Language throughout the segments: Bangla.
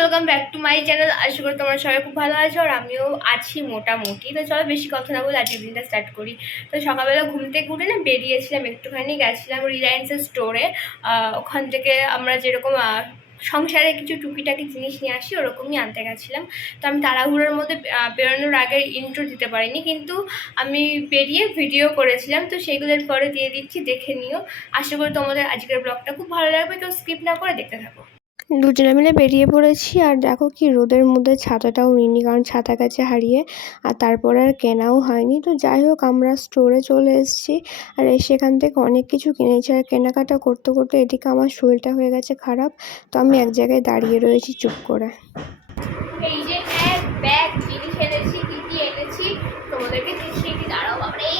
Welcome back to my channel. আশা করি তোমরা সবাই খুব ভালো আছো আর আমিও আছি মোটামুটি। তো চলো বেশি কথা না বলে আজকের দিনটা স্টার্ট করি। তো সকালবেলা ঘুম থেকে উঠে না বেরিয়েছিলাম, একটুখানি গেছিলাম রিলায়েন্সের স্টোরে। ওখান থেকে আমরা যেরকম সংসারে কিছু টুকিটাকি জিনিস নিয়ে আসি ওরকমই আনতে গেছিলাম। তো আমি তাড়াহুড়োর মধ্যে বেরোনোর আগে ইন্ট্রো দিতে পারিনি, কিন্তু আমি বেরিয়ে ভিডিও করেছিলাম, তো সেইগুলোর পরে দিয়ে দিচ্ছি, দেখে নিও। আশা করি তোমাদের আজকের ব্লগটা খুব ভালো লাগবে, কেউ স্কিপ না করে দেখতে থাকো। দুজনে মিলে বেরিয়ে পড়েছি। আর দেখো কি রোদের মধ্যে ছাতাটাও নিইনি, কারণ ছাতা গেছে হারিয়ে, আর তারপর আর কেনাও হয়নি। তো যাই হোক আমরা স্টোরে চলে এসেছি, আর সেখান থেকে অনেক কিছু কিনেছি। আর কেনাকাটা করতে করতে এদিকে আমার শরীরটা হয়ে গেছে খারাপ, তো আমি এক জায়গায় দাঁড়িয়ে রয়েছি চুপ করে। এই যে এক ব্যাগ জিনিস এনেছি, কি কি এনেছি তোমাদেরকে দেখিয়ে দিই, দাঁড়াও। বাবারে,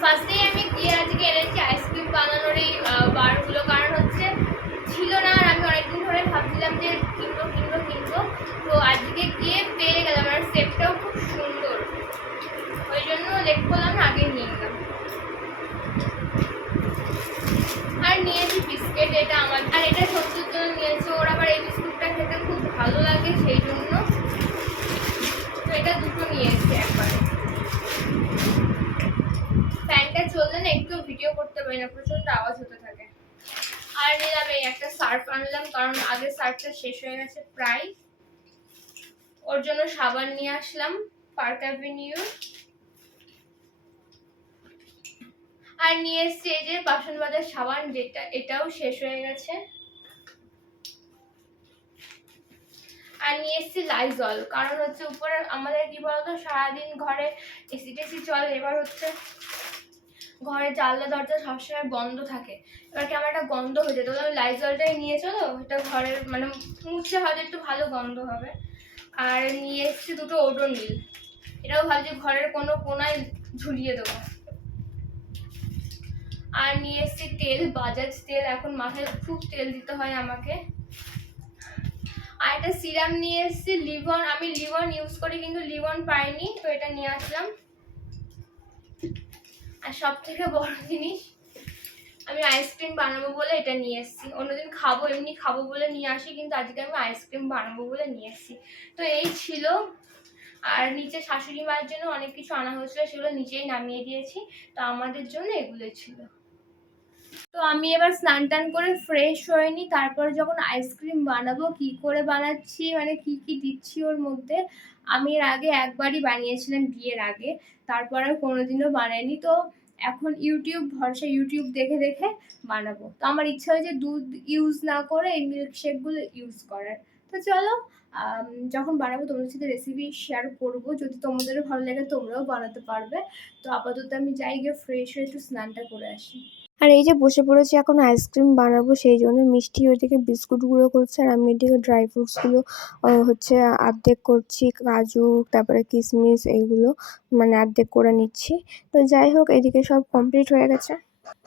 ফার্স্টে আমি গিয়ে আজকে এনেছি আইসক্রিম বানানোর এই বারগুলো, কারণ হচ্ছে ছিল না, আর আমি অনেকদিন ধরে ভাবছিলাম যে কিনবো কিনবো কিনবো। তো আজকে গিয়ে পেয়ে গেলাম, আর সেটটাও খুব সুন্দর, ওই জন্য লেট করলাম না, আগে নিয়ে নিলাম। আর নিয়েছি বিস্কিট, এটা আমার, আর এটা সত্যির জন্য নিয়েছি, ওর আবার এই বিস্কুটটা খেতে খুব ভালো লাগে সেই জন্য। তো এটা দুটো নিয়েছি একবারে। ফ্যানটা চললে না একটু ভিডিও করতে পারি না, প্রচন্ড আওয়াজ হতে থাকে। আর নিলাম এই একটা সার্ফ আনলাম, কারণ আগে সার্ফটা শেষ হয়ে গেছে প্রায়। ওর জন্য সাবান নিয়ে আসলাম পার্ক অ্যাভিনিউ। আর নিয়ে এসছি এই যে বাসন মাজার সাবান, যেটা এটাও শেষ হয়ে গেছে। আর নিয়ে এসছি লাইজল, কারণ হচ্ছে উপরে আমাদের কি বলতো সারাদিন ঘরে এসি টেসি চলে, এবার হচ্ছে ঘরে জানলা দরজা সবসময় বন্ধ থাকে, এবার কি আমার একটা গন্ধ হয়ে যেত, আমি লাইজলটাই নিয়ে চলো, এটা ঘরের মানে মুছে হয়তো একটু ভালো গন্ধ হবে। আর নিয়ে এসছি দুটো ওডোনিল, এটাও ভাবছি ঘরের কোনো কোনায় ঝুলিয়ে দেবো। আর নিয়ে এসছি তেল, বাজাজ তেল, এখন মাথায় খুব তেল দিতে হয় আমাকে। আর একটা সিরাম নিয়ে এসছি লিভন, আমি লিভন ইউজ করি কিন্তু লিভন পাইনি, তো এটা নিয়ে আসলাম। আর সব থেকে বড় জিনিস, আমি আইসক্রিম বানাবো বলে এটা নিয়ে এসেছি। অন্যদিন খাবো, এমনি খাবো বলে নিয়ে আসি, কিন্তু আজকে আমি আইসক্রিম বানাবো বলে নিয়ে এসেছি। তো এই ছিল। আর নিচে শাশুড়ি মায়ের জন্য অনেক কিছু আনা হয়েছিল, সেগুলো নিচেই নামিয়ে দিয়েছি। তো আমাদের জন্য এগুলো ছিল। তো আমি এবার স্নান টান করে ফ্রেশ হয়ে নিই, তারপরে যখন আইসক্রিম বানাবো, কি করে বানাচ্ছি মানে কি কি দিচ্ছি ওর মধ্যে, আমি এর আগে একবারই বানিয়েছিলাম বিয়ের আগে, তারপর আর কোনোদিনও বানাইনি। তো এখন ইউটিউব ভরসা, ইউটিউব দেখে দেখে বানাবো। তো আমার ইচ্ছা হয়েছে দুধ ইউজ না করে এই মিল্কশেকগুলো ইউজ করার। তো চলো যখন বানাবো তোমাদের সাথে রেসিপি শেয়ার করবো, যদি তোমাদেরও ভালো লাগে তোমরাও বানাতে পারবে। তো আপাতত আমি যাই, গিয়ে ফ্রেশ হয়ে একটু স্নানটা করে আসি। আর এই যে বসে পড়েছি এখন আইসক্রিম বানাবো, সেই জন্য মিষ্টি ওইদিকে বিস্কুট গুঁড়ো করছে, আর আমি এদিকে ড্রাই ফ্রুটসগুলো হচ্ছে অর্ধেক করছি, কাজু তারপরে কিশমিশ এইগুলো মানে অর্ধেক করে নিচ্ছি। তো যাই হোক এদিকে সব কমপ্লিট হয়ে গেছে।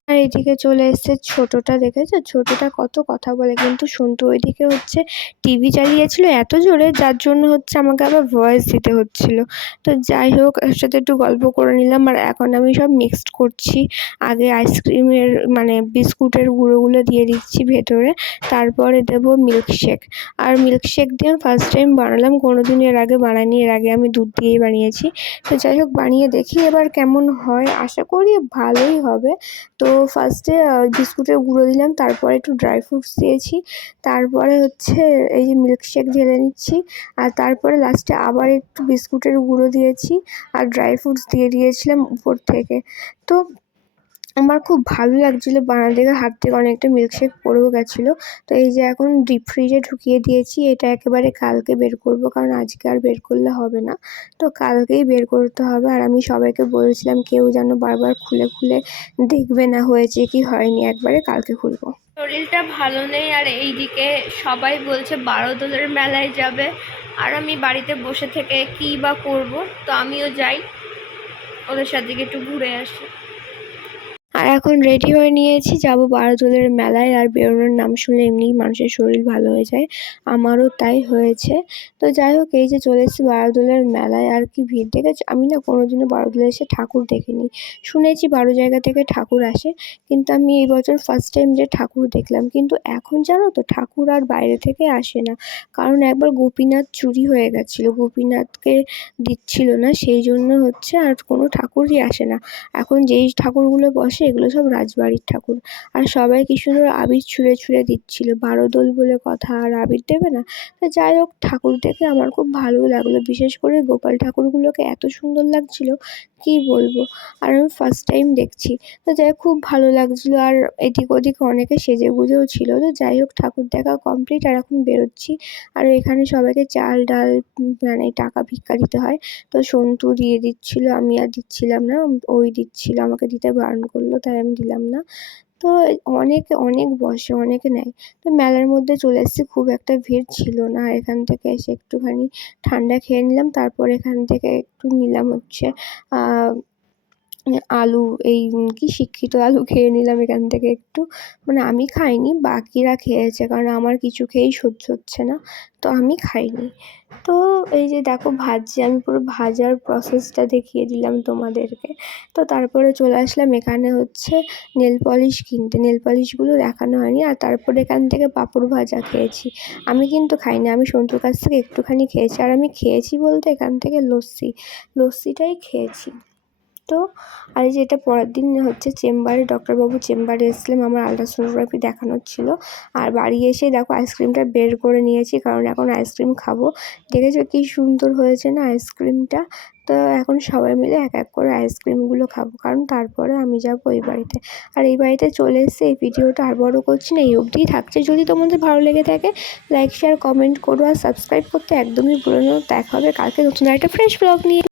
আর এদিকে চলে এসছে ছোটটা, দেখেছো ছোটটা কত কথা বলে কিন্তু শুনতো। ওইদিকে হচ্ছে টিভি চালিয়েছিল এত জোরে, যার জন্য হচ্ছে আমাকে আবার ভয়েস দিতে হচ্ছিল। তো যাই হোক এর সাথে একটু গল্প করে নিলাম। আর এখন আমি সব মিক্সড করছি, আগে আইসক্রিমের মানে বিস্কুটের গুঁড়োগুলো দিয়ে দিচ্ছি ভেতরে, তারপরে দেবো মিল্কশেক। আর মিল্কশেক দিয়ে ফার্স্ট টাইম বানালাম, কোনোদিন এর আগে বানাইনি, এর আগে আমি দুধ দিয়েই বানিয়েছি। তো যাই হোক বানিয়ে দেখি এবার কেমন হয়, আশা করি ভালোই হবে। তো ফার্স্টে বিস্কুটের গুঁড়ো দিলাম, তারপরে একটু ড্রাই ফ্রুটস দিয়েছি, তারপরে হচ্ছে এই যে মিল্কশেক ঢেলে নিচ্ছি, আর তারপরে লাস্টে আবার একটু বিস্কুটের গুঁড়ো দিয়েছি আর ড্রাই ফ্রুটস দিয়ে দিয়েছিলাম উপর থেকে। তো আমার খুব ভালো লাগছিলো বানাতে, দেখে হাত থেকে অনেকটা মিল্কশেক পড়েও গেছিলো। তো এই যে এখন ডিপ ফ্রিজে ঢুকিয়ে দিয়েছি, এটা একেবারে কালকে বের করব, কারণ আজকে আর বের করলে হবে না, তো কালকেই বের করতে হবে। আর আমি সবাইকে বলছিলাম কেউ যেন বারবার খুলে খুলে দেখবে না হয়েছে কি হয়নি, একবারে কালকে খুলবো। শরীরটা ভালো নেই, আর এইদিকে সবাই বলছে 12 দোলের মেলায় যাবে, আর আমি বাড়িতে বসে থেকে কী বা করব। তো আমিও যাই, ওদের সাথে একটু ঘুরে আসি। আর এখন রেডি হয়ে নিয়েছি, যাব বারোদোলের মেলায়। আর বেরোনোর নাম শুনলে এমনিই মানুষের শরীর ভালো হয়ে যায়, আমারও তাই হয়েছে। তো যাই হোক, এই যে চলে এসেছি বারোদোলের মেলায়। আর কি ভিড় দেখেছো? আমি না কোনোদিনও বারোদোলে এসে ঠাকুর দেখিনি। শুনেছি 12 জায়গা থেকে ঠাকুর আসে, কিন্তু আমি এই বছর ফার্স্ট টাইম যে ঠাকুর দেখলাম। কিন্তু এখন জানো তো, ঠাকুর আর বাইরে থেকে আসে না, কারণ একবার গোপীনাথ চুরি হয়ে গেছিলো, গোপীনাথকে দিচ্ছিল না, সেই জন্য হচ্ছে আর কোনো ঠাকুরই আসে না। এখন যেই ঠাকুরগুলো বসে এগুলো সব রাজবাড়ির ঠাকুর। আর সবাই কি সুন্দর আবির ছুঁড়ে ছুঁড়ে দিচ্ছিল, বারোদোল বলে কথা, আর আবির দেবে না? তো যাই হোক, ঠাকুর দেখে আমার খুব ভালো লাগলো, বিশেষ করে গোপাল ঠাকুরগুলোকে এত সুন্দর লাগছিল কি বলবো। আর আমি ফার্স্ট টাইম দেখছি, তো যাই হোক খুব ভালো লাগছিলো। আর এদিক ওদিক অনেকে সেজে গুজেও ছিল। তো যাই হোক, ঠাকুর দেখা কমপ্লিট, আর এখন বেরোচ্ছি। আর এখানে সবাইকে চাল ডাল মানে টাকা ভিক্ষা দিতে হয়। তো সন্তু দিয়ে দিচ্ছিল, আমি আর দিচ্ছিলাম না, ওই দিচ্ছিল, আমাকে দিতে বারণ করলো, তাই আমি দিলাম না। তো অনেকে অনেক বসে, অনেকে নেয়। তো মেলার মধ্যে চলে এসেছি, খুব একটা ভিড় ছিল না। এখান থেকে এসে একটুখানি ঠান্ডা খেয়ে নিলাম, তারপর এখান থেকে একটু নিলাম হচ্ছে আলু, এই কি শিক্ষিত আলু খেয়ে নিলাম এখান থেকে একটু। মানে আমি খাইনি, বাকিরা খেয়েছে, কারণ আমার কিছু খেয়েই সহ্য হচ্ছে না, তো আমি খাইনি। তো এই যে দেখো ভাজছি, আমি পুরো ভাজার প্রসেসটা দেখিয়ে দিলাম তোমাদেরকে। তো তারপরে চলে আসলাম এখানে হচ্ছে নেল পলিশ কিনতে, নেল পলিশগুলো দেখানো হয়নি। আর তারপরে এখান থেকে পাঁপড় ভাজা খেয়েছি। আমি কিন্তু খাইনি, আমি সন্তুর কাছ থেকে একটুখানি খেয়েছি। আর আমি খেয়েছি বলতে এখান থেকে লস্যিটাই খেয়েছি। তো আর এই যে এটা পরের দিন হচ্ছে চেম্বারে, ডক্টরবাবু চেম্বারে এসেছিলাম, আমার আলট্রাসোনোগ্রাফি দেখানোর ছিল। আর বাড়ি এসে দেখো আইসক্রিমটা বের করে নিয়েছি, কারণ এখন আইসক্রিম খাবো। দেখেছো কি সুন্দর হয়েছে না আইসক্রিমটা? তো এখন সবাই মিলে এক এক করে আইসক্রিমগুলো খাবো, কারণ তারপরে আমি যাবো এই বাড়িতে। আর এই বাড়িতে চলে এসে এই ভিডিওটা আর বড় করছি না, এই অবধিই থাকছে। যদি তোমাদের ভালো লেগে থাকে লাইক শেয়ার কমেন্ট করো, আর সাবস্ক্রাইব করতে একদমই ভুলো না। দেখা হবে কালকে নতুন একটা ফ্রেশ ব্লগ নিয়ে।